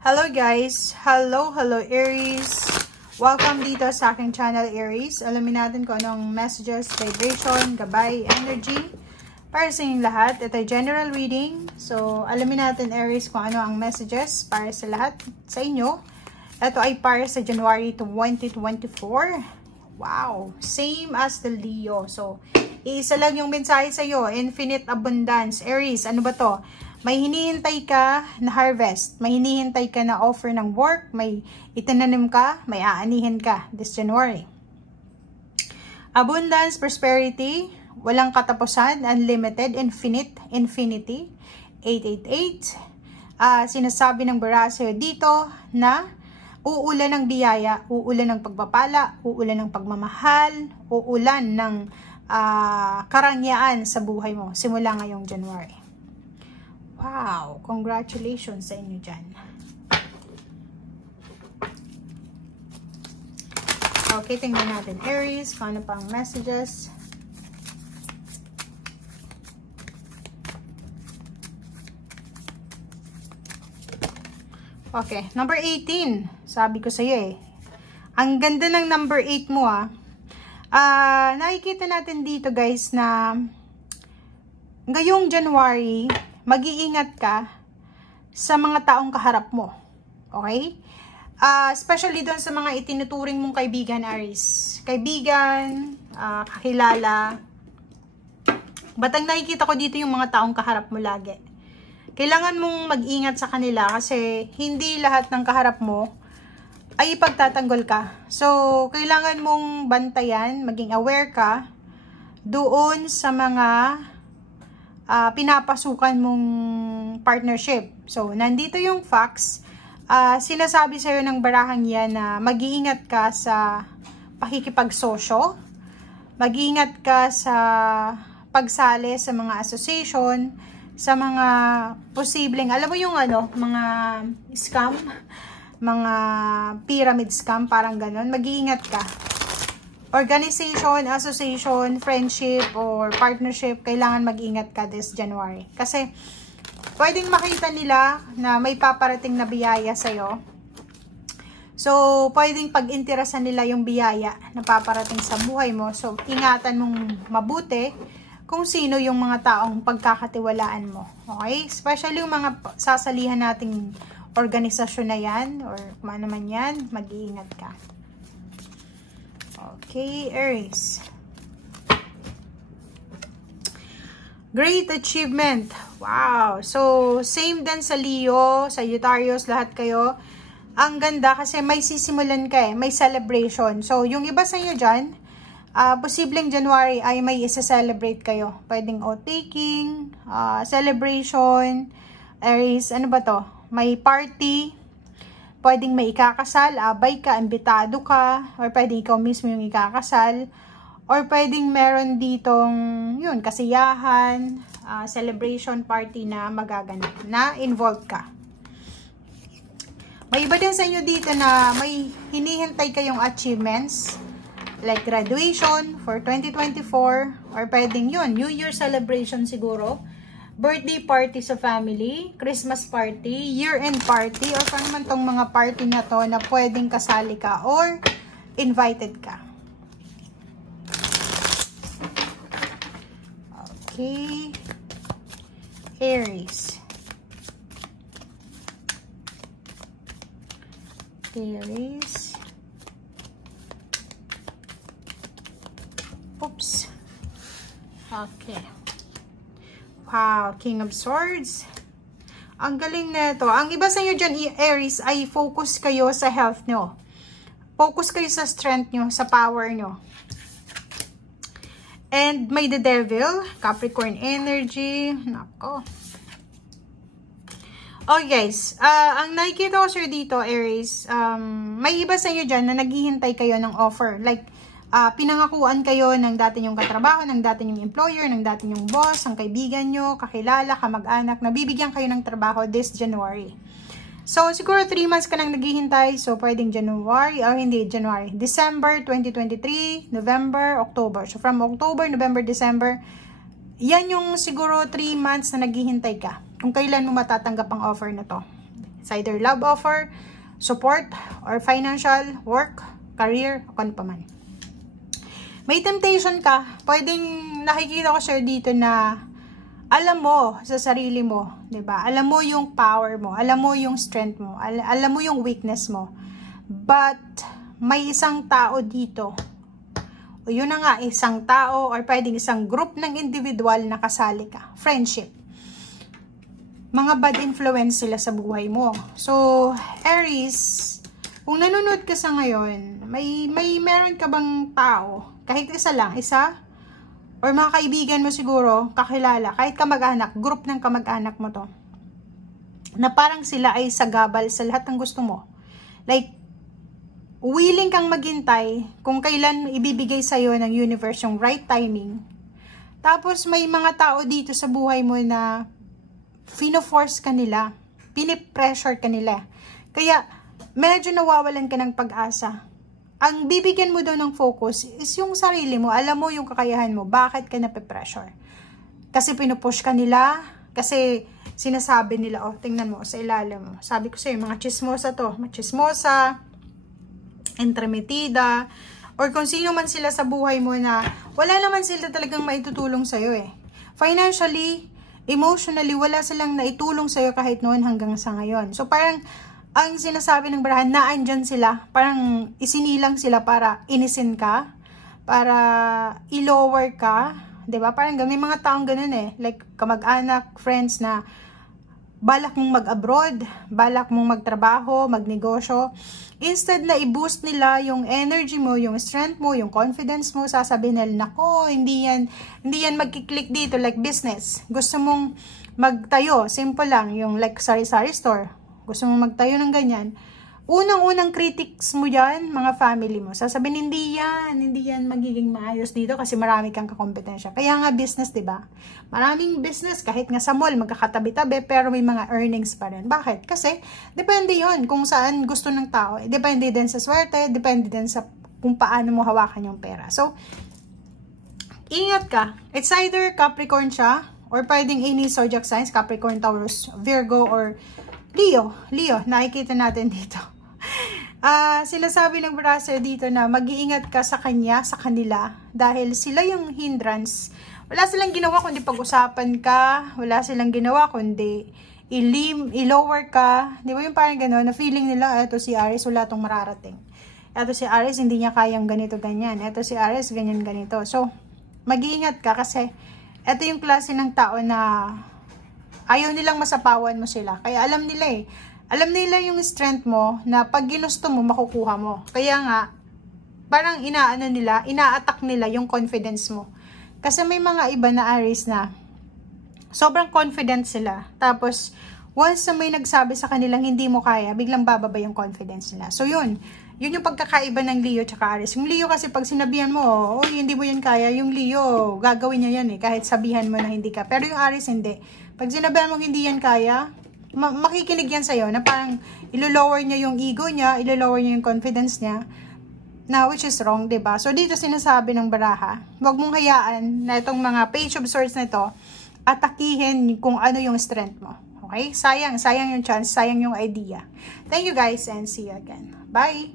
Hello guys! Hello Aries! Welcome dito sa aking channel Aries. Alamin natin kung anong messages, vibration, gabay, energy para sa inyong lahat. Ito ay general reading. So, alamin natin Aries kung ano ang messages para sa lahat sa inyo. Ito ay para sa January 2024. Wow! Same as the Leo. So, iisa lang yung mensahe sa iyo. Infinite abundance. Aries, ano ba to? May hinihintay ka na harvest. May hinihintay ka na offer ng work. May itinanim ka. May aanihin ka this January. Abundance, prosperity, walang katapusan, unlimited, infinite, infinity. 888. Sinasabi ng Baraseo dito na uulan ng biyaya, uulan ng pagpapala, uulan ng pagmamahal, uulan ng karangyaan sa buhay mo simula ngayong January. Wow! Congratulations sa inyo dyan. Okay, tingnan natin Aries, kung ano pang messages. Okay, number 18. Sabi ko sa iyo ang ganda ng number 8 mo nakikita natin dito guys na ngayong January, mag-iingat ka sa mga taong kaharap mo. Okay? Especially doon sa mga itinuturing mong kaibigan, Aries. Kaibigan, kakilala. But ang nakikita ko dito yung mga taong kaharap mo lagi. Kailangan mong mag-ingat sa kanila kasi hindi lahat ng kaharap mo ay ipagtatanggol ka. So, kailangan mong bantayan, maging aware ka doon sa mga pinapasukan mong partnership. So, nandito yung facts. Sinasabi sa'yo ng barahang yan na mag-iingat ka sa pakikipagsosyo. Mag-iingat ka sa pagsali sa mga association, sa mga posibleng, alam mo yung mga scam, mga pyramid scam, parang ganon. Mag-iingat ka. Organization, association, friendship, or partnership, kailangan mag-ingat ka this January. Kasi, pwedeng makita nila na may paparating na biyaya sa'yo. So, pwedeng pag-interasan nila yung biyaya na paparating sa buhay mo. So, ingatan mong mabuti kung sino yung mga taong pagkakatiwalaan mo. Okay? Especially yung mga sasalihan nating organisasyon na yan, or kung ano man yan, mag-iingat ka. Okay, Aries. Great achievement. Wow. So, same din sa Leo, Sagittarius, lahat kayo. Ang ganda kasi may sisimulan ka may celebration. So, yung iba sa inyo dyan, posibleng January ay may isa-celebrate kayo. Pwedeng oath-taking, celebration, Aries, ano ba to? May party. Pwedeng may ikakasal, abay ka, imbitado ka, or pwedeng ikaw mismo yung ikakasal, or pwedeng meron ditong, yun, kasiyahan, celebration party na magaganap, na involved ka. May iba din sa inyo dito na may hinihintay kayong achievements, like graduation for 2024, or pwedeng yun, New Year celebration siguro, birthday party sa family, Christmas party, year-end party, or kung naman tong mga party na to na pwedeng kasali ka or invited ka. Okay. Aries. Aries. Oops. Okay. Wow, King of Swords. Ang galing na ito. Ang iba sa inyo dyan, Aries, ay focus kayo sa health nyo. Focus kayo sa strength nyo, sa power nyo. And may the Devil, Capricorn energy. Nako. Okay guys, ang nakikita ko sir dito, Aries, may iba sa inyo dyan na naghihintay kayo ng offer. Like, pinangakuan kayo ng dati nyong katrabaho, ng dati nyong employer, ng dati nyong boss, ang kaibigan nyo, kakilala, kamag-anak, nabibigyan kayo ng trabaho this January. So, siguro 3 months ka nang naghihintay, so pwedeng January, or hindi, January, December 2023, November, October. So, from October, November, December, yan yung siguro 3 months na naghihintay ka, kung kailan mo matatanggap ang offer na to. It's either love offer, support, or financial, work, career, o ano pa man. May temptation ka, pwedeng nakikita ko sir dito na alam mo sa sarili mo, 'di ba? Alam mo yung power mo, alam mo yung strength mo, alam mo yung weakness mo. But may isang tao dito, o yun na nga, isang tao or pwedeng isang group ng individual na kasali ka. Friendship. Mga bad influence sila sa buhay mo. So, Aries, kung nanonood ka sa ngayon, meron ka bang tao, kahit isa lang, isa, or mga kaibigan mo siguro, kakilala, kahit kamag-anak, group ng kamag-anak mo to, na parang sila ay sagabal sa lahat ng gusto mo. Like, willing kang maghintay kung kailan ibibigay sa'yo ng universe yung right timing. Tapos may mga tao dito sa buhay mo na fino-force ka nila, pinipressure ka nila. Kaya medyo nawawalan ka ng pag-asa. Ang bibigyan mo daw ng focus is yung sarili mo. Alam mo yung kakayahan mo. Bakit ka nape-pressure? Kasi pinupush ka nila, kasi sinasabi nila, oh, tingnan mo, sa ilalim mo. Sabi ko sa'yo, mga chismosa to. Mga chismosa, entremetida, or kung sino man sila sa buhay mo na wala naman sila talagang maitutulong sa'yo eh. Financially, emotionally, wala silang naitulong sa'yo kahit noon hanggang sa ngayon. So parang, ang sinasabi ng barahan, naandyan sila, parang isinilang sila para inisin ka, para i-lower ka, 'di ba? Parang may mga taong ganun eh, like kamag-anak, friends na balak mong mag-abroad, balak mong magtrabaho, magnegosyo, instead na i-boost nila yung energy mo, yung strength mo, yung confidence mo, sasabihin nila, nako, hindi yan magkiklik dito, like business. Gusto mong magtayo, simple lang, yung like sari-sari store. Gusto mong magtayo ng ganyan. Unang-unang critics mo dyan, mga family mo, sasabihin, hindi yan magiging maayos dito kasi marami kang kakompetensya. Kaya nga business, diba? Maraming business, kahit nga sa mall, magkakatabi-tabi, pero may mga earnings pa rin. Bakit? Kasi, depende yon kung saan gusto ng tao. Depende din sa swerte, depende din sa kung paano mo hawakan yung pera. So, ingat ka. It's either Capricorn siya, or pwedeng any zodiac signs, Capricorn, Taurus, Virgo, or Leo, nakikita natin dito. Sinasabi ng brother dito na mag-iingat ka sa kanya, sa kanila, dahil sila yung hindrance. Wala silang ginawa kundi pag-usapan ka, wala silang ginawa kundi i-lower ka. Di ba yung parang gano'n, na feeling nila, eto si Aries, wala tong mararating. Eto si Aries, hindi niya kayang ganito, ganyan. Eto si Aries, ganyan, ganito. So, mag-iingat ka kasi eto yung klase ng tao na ayaw nilang masapawan mo sila. Kaya alam nila eh. Alam nila yung strength mo na pag ginusto mo, makukuha mo. Kaya nga, parang ina-attack nila yung confidence mo. Kasi may mga iba na Aries na sobrang confident sila. Tapos, once na may nagsabi sa kanilang hindi mo kaya, biglang bababa yung confidence nila. So yun yung pagkakaiba ng Leo tsaka Aries. Yung Leo kasi pag sinabihan mo, oh, hindi mo yan kaya, yung Leo, gagawin niya yan eh, kahit sabihan mo na hindi ka. Pero yung Aries, hindi. Pag sinabihan mo hindi yan kaya, makikinig yan sa'yo, na parang ilo-lower niya yung ego niya, ilo-lower niya yung confidence niya, na which is wrong, diba? So, dito sinasabi ng baraha, huwag mong hayaan na itong mga page of swords na ito, atakihin kung ano yung strength mo. Okay? Sayang yung chance, sayang yung idea. Thank you guys and see you again. Bye!